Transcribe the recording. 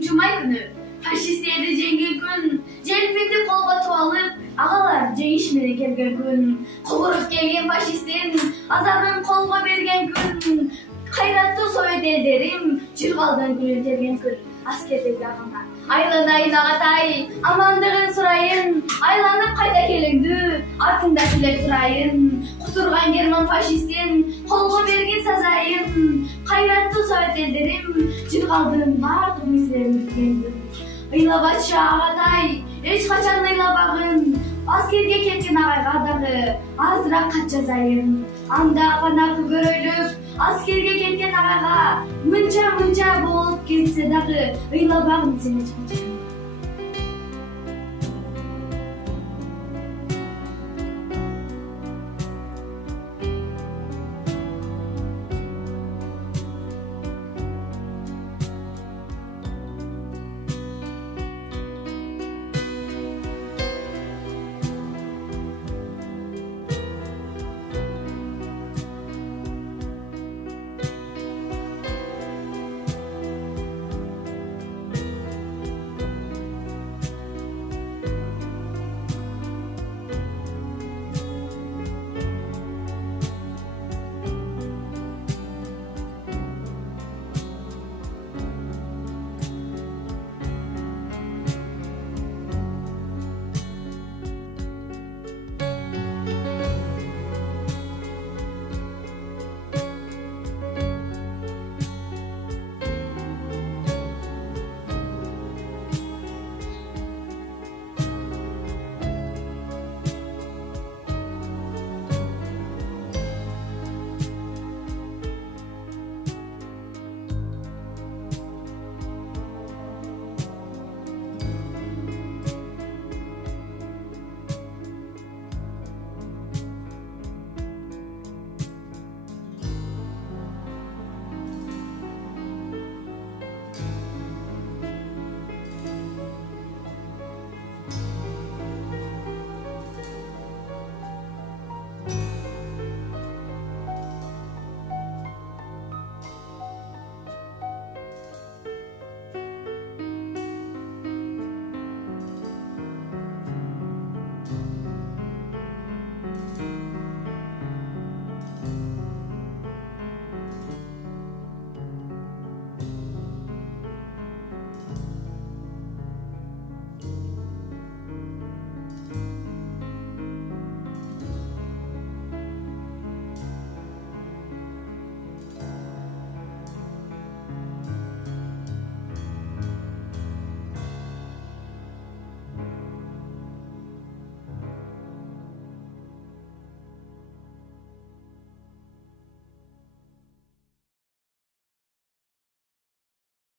Жумай күнү фашисттерди жеңген күн, желпинди колго алып, агалар жеңиш менен келген күн, кугуруп келген фашисттин азабын колго берген күн, кайраттуу совет элдерим жыргалдын күнүн терген күн. Аскердеги агамдар айланайын агатай, амандыгын сурайын, айланып кайта келиңдүү, артыңда күлө турайын, кутурган герман фашистин колго берген сазайын, кайраттуу совет элдерим жыргалдын бардык мисилерин бүткен күн. Ыйлабачы агатай, эч качан ыйлабагын, аскерге кеткен агайга дагы азыраак кат жазайын. Анда гана күбөрөлүп, аскерге кеткен агайга мынча болуп кетсе дагы ыйлабагын сен эч качан.